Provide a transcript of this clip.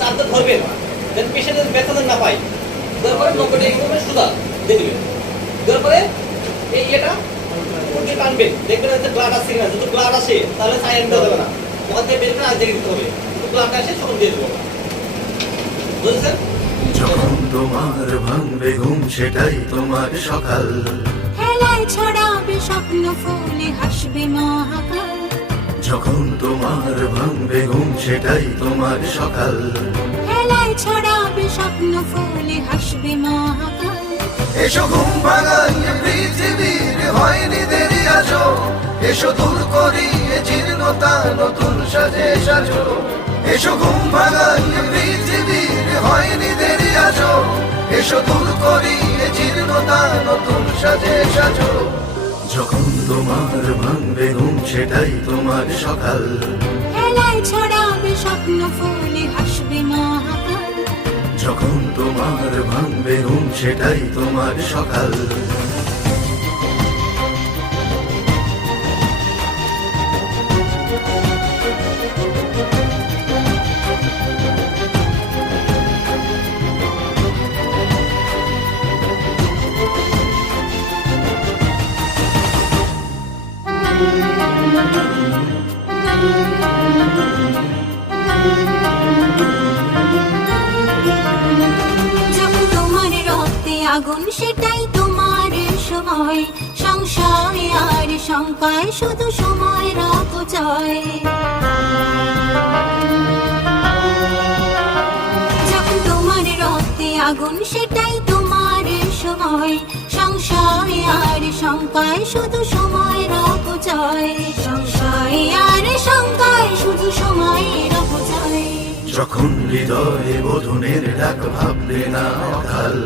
চারটা ধরবেন, দেন পেশেন্টের ব্যথা যেন না পায়, তারপরে পকেটে এভাবে সুদা দিয়ে দিবেন, দেওয়ার পরে এই এটা উল্টে টানবেন, দেখবেন যে ব্লাড আসছে কিনা। যদি ব্লাড আসে তাহলে সাইলেন্ট দেওয়া যাবে না, ওখান থেকে বের করে আর জায়গায় দিতে হবে। যদি ব্লাড আসে তখন দিয়ে দেবো। বুঝেছেন? যখন তোমার ভাঙবে ঘুম সেটাই তোমার সকাল, হেলায় ছড়াবে স্বপ্ন ফুলে হাসবে মহাকাল। যখন তোমার ভাঙবে ঘুম সেটাই তোমার সকাল, হেলায় ছড়াবে স্বপ্ন ফুলে হাসবে মহাকাল। এসো ঘুম ভাঙাই পৃথিবীর হয়নি দেরি আজো, এসো দূর করি এ জীর্ণতা নতুন সাজে সাজো। এসো ঘুম ভাঙাই পৃথিবীর হয়নি দেরি আজো, এসো দূর করি এ জীর্ণতা নতুন সাজে সাজো। যখন তোমার ভাঙবে ঘুম সেটাই তোমার সকাল, হেলায় ছড়াবে স্বপ্ন ফুলে হাসবে মহাকাল। যখন তোমার ভাঙবে ঘুম সেটাই তোমার সকাল। যখন তোমার রক্তে আগুন সেটাই তোমার সময়, সংশয় আর শঙ্কায় শুধু সময় অপচয়। যখন তোমার রক্তে আগুন সেটাই তোমার সময়, সংশয় আর শঙ্কায় শুধু সময়ের অপচয়। সংশয় আর শঙ্কায় শুধু সময়ের অপচয়। যখন হৃদয়ে বোধনের ডাক ভাববে না অকাল,